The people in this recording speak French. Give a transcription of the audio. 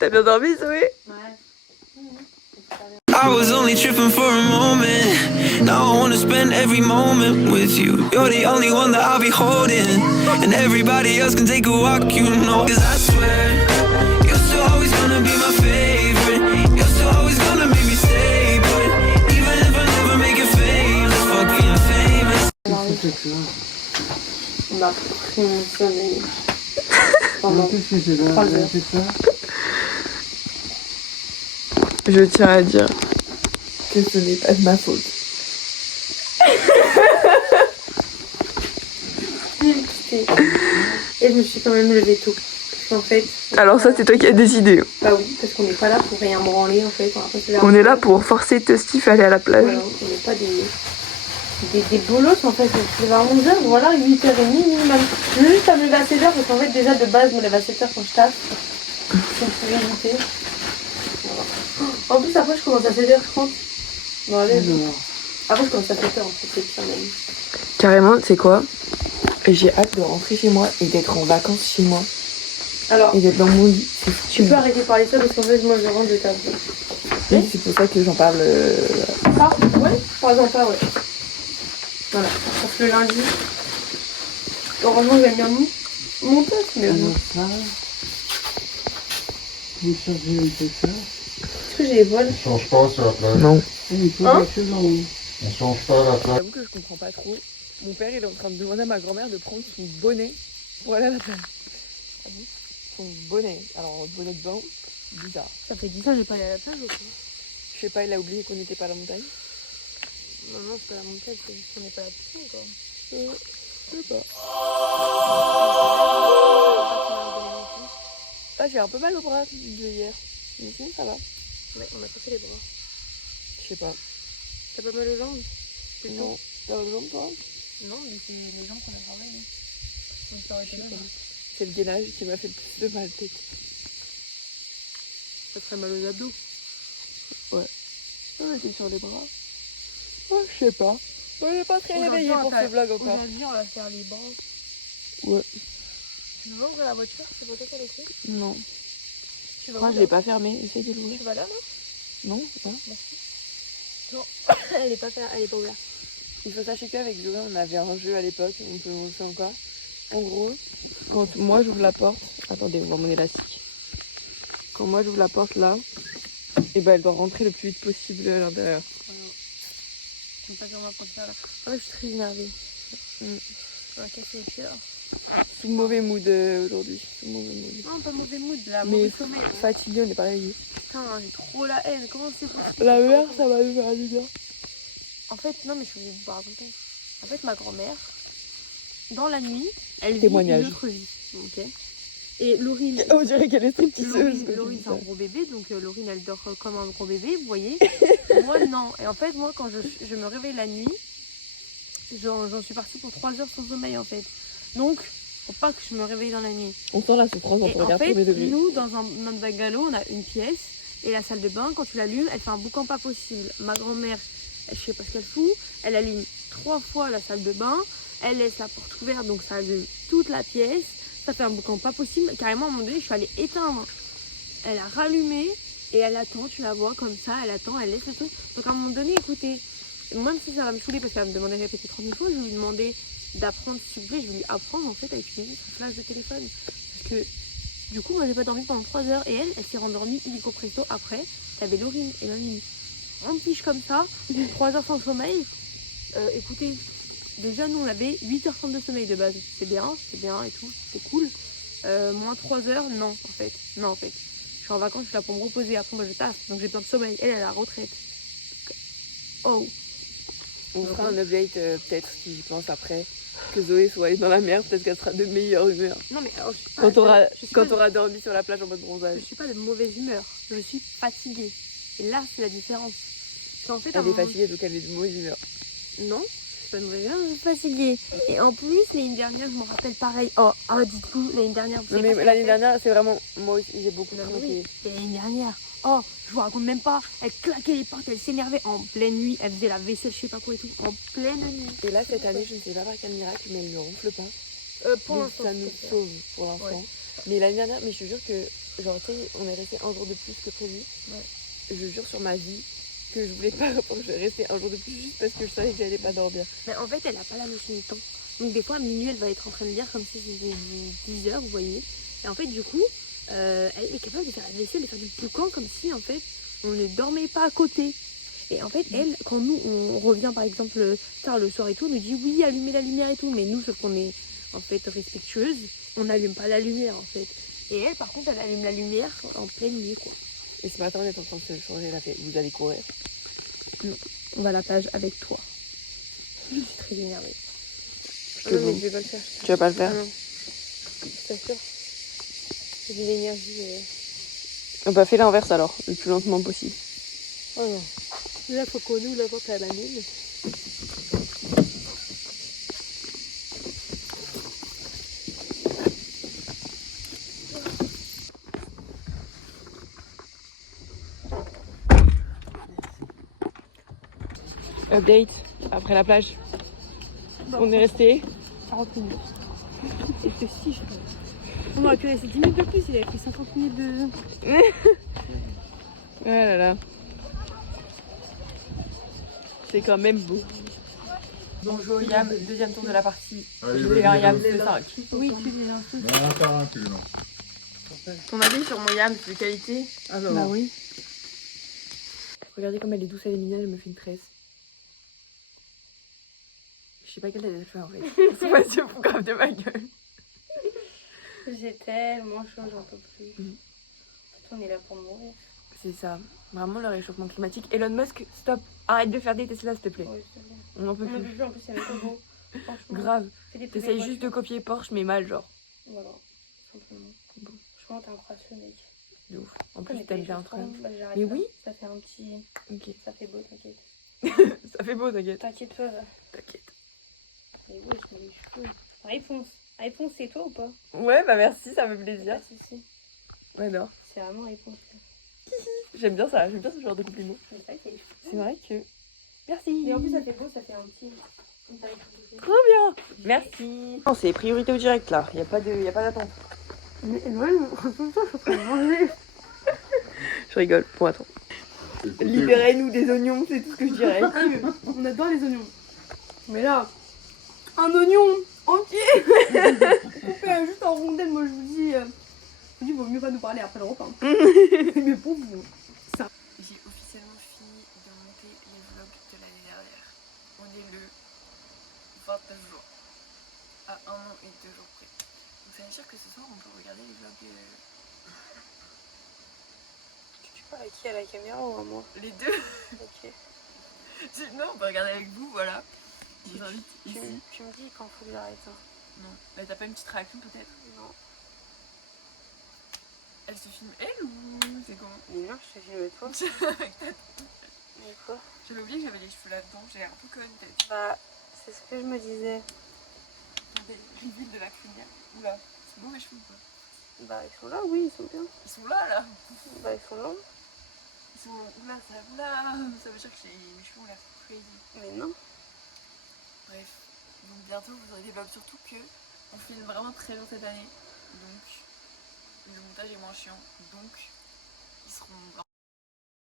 T'as bien dormi, Zoé? Ouais. I was only tripping for a moment. Now I wanna spend every moment with you. You're the only one that I'll be holding, and everybody else can take a walk, you know. Cause I swear, you're still always gonna be my favorite. You're still always gonna make me stay, but even if I never make it famous, fuck being famous. On a pris mon sommeil pendant 3 heures. Je tiens à dire que ce n'est pas de ma faute. Et je me suis quand même levée tôt. Parce qu'en fait. Alors ça, c'est toi qui as décidé. Bah oui, parce qu'on n'est pas là pour rien branler en fait. On est là pour forcer Toastif à aller à la plage. Voilà, on n'est pas des bolos en fait. Je vais à 11h, voilà, 8h30 minimum. Je veux juste à me lever à 16h parce qu'en fait, déjà de base, je me lève à 7h quand je taffe. Si on pouvait éviter. En plus, après, je commence à 16h30. Bon, allez. Après, je commence à 7h en fait, c'est pire même. Carrément, tu sais quoi? J'ai hâte de rentrer chez moi et d'être en vacances chez moi. Alors, et d'être dans mon lit. Tu peux arrêter de parler de ça parce qu'en fait, moi, je rentre de ta vie. Oui, c'est pour ça que j'en parle. Ah, ouais, par exemple, ouais. Voilà, parce que le lundi, heureusement, je vais bien mon test, mais bon. Vous changez une texture? Est-ce que j'ai les voiles? On change pas sur la plage. Non. Il faut Hein? quelque chose en haut. On change pas la plage. J'avoue que je comprends pas trop. Mon père, il est en train de demander à ma grand-mère de prendre son bonnet pour aller à la plage. Ah bon? Son bonnet. Alors, bonnet de bain, bizarre. Ça fait 10 ans que j'ai pas allé à la plage ou quoi? Je sais pas, il a oublié qu'on n'était pas à la montagne. Non, c'est pas la montagne, c'est qu'on n'est pas à la piscine encore. Je sais pas. Ah, j'ai un peu mal au bras de hier. Mais sinon, ça va. Ouais, on a pas fait les bras. Je sais pas. T'as pas mal aux jambes? Non. T'as mal aux jambes, toi? Non, mais c'est les jambes qu'on a travaillé. Donc ça aurait été mal. C'est le gainage qui m'a fait le plus de mal, peut-être. Ça ferait mal aux abdos. Ouais. On était sur les bras. Oh, je sais pas. On n'est pas très réveillés pour ce vlog encore. Aujourd'hui, on va faire les bras. Ouais. Tu veux ouvrir la voiture? C'est pas toi qui as les clés? Non. Tu vas Moi, où, je là? l'ai pas fermé. Essaye de l'ouvrir. Tu vas là, non? Non, pas. Merci. Non, elle est pas ouverte. Il faut sachez qu'avec Zoé, on avait un jeu à l'époque, on peut le faire encore. En gros, quand moi j'ouvre la porte, attendez, on va mon élastique. Quand moi j'ouvre la porte là, et ben elle doit rentrer le plus vite possible à l'intérieur. Tu me pas comment pour faire là. Ah, je suis très énervée. On va casser les pieds là. Sous mauvais mood aujourd'hui. Sous mauvais mood. Non, pas mauvais mood, là, Mais mauvais sommeil. fatigué, on n'est pas réveillé. Putain, j'ai trop la haine. Comment c'est possible? La mère, ça va nous faire du bien. En fait, non, mais je suis obligée de vous raconter. En fait, ma grand-mère, dans la nuit, elle vit Témoignage. une autre vie. Ok. Et Laurine. On dirait qu'elle est stripteaseuse. Laurine, c'est un gros bébé, donc Laurine, elle dort comme un gros bébé, vous voyez. Moi, non. Et en fait, moi, quand je me réveille la nuit, j'en suis partie pour 3 heures sans sommeil, en fait. Donc, faut pas que je me réveille dans la nuit. On sent la souffrance, on Et peut en regarder fait, premier degré. nous, dans notre bungalow, on a une pièce. Et la salle de bain, quand tu l'allumes, elle fait un boucan pas possible. Ma grand-mère, je sais pas ce qu'elle fout, elle allume 3 fois la salle de bain, elle laisse la porte ouverte, donc ça allume toute la pièce. Ça fait un boucan pas possible. Carrément, à un moment donné, je suis allée éteindre. Elle a rallumé et elle attend, tu la vois comme ça, elle attend, elle laisse le truc. Donc à un moment donné, écoutez, même si ça va me saouler parce qu'elle va me demander de répéter 30 000 fois, je vais lui demander d'apprendre, s'il vous plaît, je vais lui apprendre en fait à utiliser son flash de téléphone. Parce que du coup, moi j'ai pas dormi pendant 3 heures et elle s'est rendormie illico presto après. T'avais Laurine et Mamie en piche comme ça, 3 heures sans sommeil. Écoutez, déjà nous on avait 8h30 de sommeil de base. C'est bien et tout, c'est cool. Moins 3 heures, non en fait. Non en fait. Je suis en vacances, je suis là pour me reposer, après moi je taffe, donc j'ai besoin de sommeil. Elle est à la retraite. Oh. On fera un update peut-être si j'y pense après. Que Zoé soit allée dans la mer, peut-être qu'elle sera de meilleure humeur. Non mais alors, je suis pas, Quand t'auras dormi sur la plage en mode bronzage. je suis pas de mauvaise humeur, je suis fatiguée. Et là c'est la différence. En fait, Elle est fatiguée donc elle est de mauvaise humeur. Non, je suis pas de mauvaise humeur, je suis fatiguée. Et en plus, l'année dernière, je me rappelle pareil. Oh, dites-vous, l'année dernière. Non mais l'année dernière, c'est vraiment. Moi aussi, j'ai beaucoup trinqué. Oui. Et l'année dernière, oh, je vous raconte même pas. Elle claquait les portes, elle s'énervait en pleine nuit. Elle faisait la vaisselle, je sais pas quoi et tout, en pleine nuit. Et là, cette année, je ne sais pas par quel miracle, mais elle ne ronfle pas. Pour Donc, l'instant, ça nous c'est sauve pour l'instant. Ouais. Mais l'année dernière, mais je te jure que Genre, tu sais, on est resté un jour de plus que prévu. Ouais. Je jure sur ma vie que je voulais pas répondre, je vais rester un jour de plus juste parce que je savais que j'allais pas dormir. Mais en fait, elle a pas la notion du temps. Donc des fois, à minuit, elle va être en train de lire comme si c'était 10 heures, vous voyez. Et en fait, du coup, elle est capable de faire la vaisselle, de faire du boucan comme si, en fait, on ne dormait pas à côté. Et en fait, elle, quand nous, on revient, par exemple, tard le soir et tout, on nous dit oui, allumez la lumière et tout. Mais nous, sauf qu'on est, en fait, respectueuse, on n'allume pas la lumière, en fait. Et elle, par contre, elle allume la lumière en pleine nuit, quoi. Et ce matin, on est en train de se changer, elle a fait, vous allez courir. On va à la plage avec toi. Je suis très énervée. Que bon. Mais je vais pas le faire. Tu vas pas le faire? Non. Je t'assure. J'ai l'énergie. On va faire l'inverse alors, le plus lentement possible. Oh non. Là, faut qu'on ouvre la porte à la mine. Update, après la plage. On est resté 40 minutes. C'était si chaud. On aurait pu rester 10 minutes de plus, il avait pris 50 minutes de... Oh là là. C'est quand même beau. Bonjour Yam, deuxième tour de la partie. Allez, Je vas-y, fais un Yam vas-y. de 5. Oui, tu dis un peu. Non, encore un peu, non. Ton avis sur mon Yam, c'est de qualité? Alors, Bah oui. Regardez comme elle est douce, elle est mignonne, elle me fait une tresse. Je sais pas quelle elle a fait en fait. C'est pas si fou grave de ma gueule. J'ai tellement chaud, j'en peux plus. Mhm. On est là pour mourir. C'est ça. Vraiment le réchauffement climatique. Elon Musk, stop. Arrête de faire des Tesla s'il te plaît. Ouais, c'est bon. On n'en peut On en peut plus. plus, en plus, c'est même pas beau. Franchement. Grave. Fais des plus T'essayes belles juste de voitures. copier Porsche mais mal genre. Voilà, simplement. Bon. Franchement, t'es un crasseux, mec. De ouf. En Pourquoi plus t'aimes bien un train. Bah, j'arrête Mais là. oui. Ça fait un petit... Ok. Ça fait beau, t'inquiète. Ça fait beau, t'inquiète. T'inquiète pas, va. T'inquiète. Mais ouais, je mets les cheveux. Réponse. Réponse, c'est toi ou pas? Ouais, bah merci, ça me fait plaisir. Pas de soucis. Ouais, non. C'est vraiment réponse. J'aime bien ça, j'aime bien ce genre de compliment. Mais ça, c'est les cheveux. C'est vrai que. Merci. Et en plus, ça fait beau, ça fait un petit... Comme t'as les cheveux. Trop bien. Merci. Non, c'est priorité au direct là, y a pas d'attente. Mais ouais, tout ça, je suis en train de manger. Je rigole, bon attends. Écoutez, Libérez-nous des oignons, c'est tout ce que je dirais. Ah, mais on adore les oignons. Mais là, un oignon entier coupé juste en rondelles, moi je vous dis, vaut mieux pas nous parler après le repas. Mais pour vous, ça. J'ai officiellement fini de monter les vlogs de l'année dernière. On est le 29 juin, à 1 an et 2 jours près. Donc ça veut dire que ce soir on peut regarder les vlogs. Tu parles à qui? À la caméra ou à moi? Les deux. Ok. Non, on peut regarder avec vous, voilà. Je vous invite ici. Tu me dis quand faut que j'arrête. Hein. Non. Bah t'as pas une petite réaction peut-être? Non. Elle se filme elle ou c'est comment? Mais non, je te filme toi. Avec ta Mais quoi? J'avais oublié que j'avais les cheveux là-dedans, j'ai l'air un peu conne peut-être. Bah, c'est ce que je me disais. Des reveals de la crinière. Oula, c'est beau mes cheveux ou pas? Bah, ils sont là, oui, ils sont bien. Ils sont là. Bah, ils sont longs. Ils sont. Oula, ça veut dire que mes cheveux ont l'air crazy. Mais non. Bref, donc bientôt vous aurez des vlogs, surtout que on filme vraiment très long cette année. Donc le montage est moins chiant. Donc ils seront